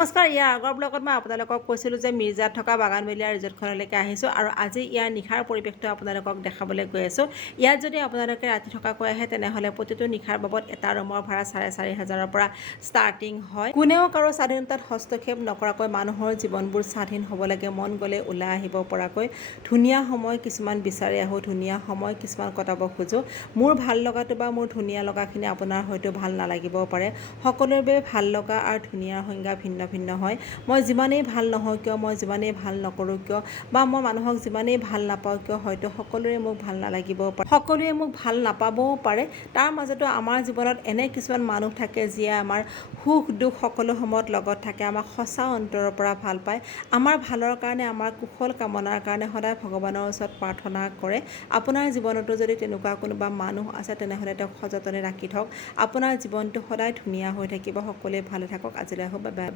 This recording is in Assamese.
নমস্কাৰ। ইয়াৰ আগৰ ব্লগত মই আপোনালোকক কৈছিলোঁ যে মিৰ্জাত থকা বাগানবেলিয়া ৰিজৰ্টখনলৈকে আহিছোঁ আৰু আজি ইয়াৰ নিশাৰ পৰিৱেশটো আপোনালোকক দেখাবলৈ গৈ আছোঁ। ইয়াত যদি আপোনালোকে ৰাতি থকাকৈ আহে তেনেহ'লে প্ৰতিটো নিশাৰ বাবদ এটা ৰুমৰ ভাড়া 4,500ৰ পৰা ষ্টাৰ্টিং হয়। কোনেও কাৰো স্বাধীনতাত হস্তক্ষেপ নকৰাকৈ মানুহৰ জীৱনবোৰ স্বাধীন হ'ব লাগে, মন গ'লে ওলাই আহিব পৰাকৈ ধুনীয়া সময় কিছুমান বিচাৰি আহোঁ, ধুনীয়া সময় কিছুমান কটাব খোজোঁ। মোৰ ভাল লগাটো বা মোৰ ধুনীয়া লগাখিনি আপোনাৰ হয়তো ভাল নালাগিবও পাৰে। সকলোৰে বাবে ভাল লগা আৰু ধুনীয়াৰ সংজ্ঞা ভিন্ন ভিন্ন হয়। মই যিমানেই ভাল নহওঁ কিয়, মই যিমানেই ভাল নকৰোঁ কিয় বা মই মানুহক যিমানেই ভাল নাপাওঁ কিয় হয়তো সকলোৰে মোক ভাল নালাগিবও পাৰে, সকলোৱে মোক ভাল নাপাবও পাৰে। তাৰ মাজতো আমাৰ জীৱনত এনে কিছুমান মানুহ থাকে যিয়ে আমাৰ সুখ দুখ সকলো সময়ত লগত থাকে, আমাক সঁচা অন্তৰৰ পৰা ভাল পায়, আমাৰ ভালৰ কাৰণে, আমাৰ কুশল কামনাৰ কাৰণে সদায় ভগৱানৰ ওচৰত প্ৰাৰ্থনা কৰে। আপোনাৰ জীৱনতো যদি তেনেকুৱা কোনোবা মানুহ আছে তেনেহ'লে তেওঁক সযতনে ৰাখি থওক। আপোনাৰ জীৱনটো সদায় ধুনীয়া হৈ থাকিব। সকলোৱে ভালে থাকক। আজিলৈ আহোঁ। Bye bye.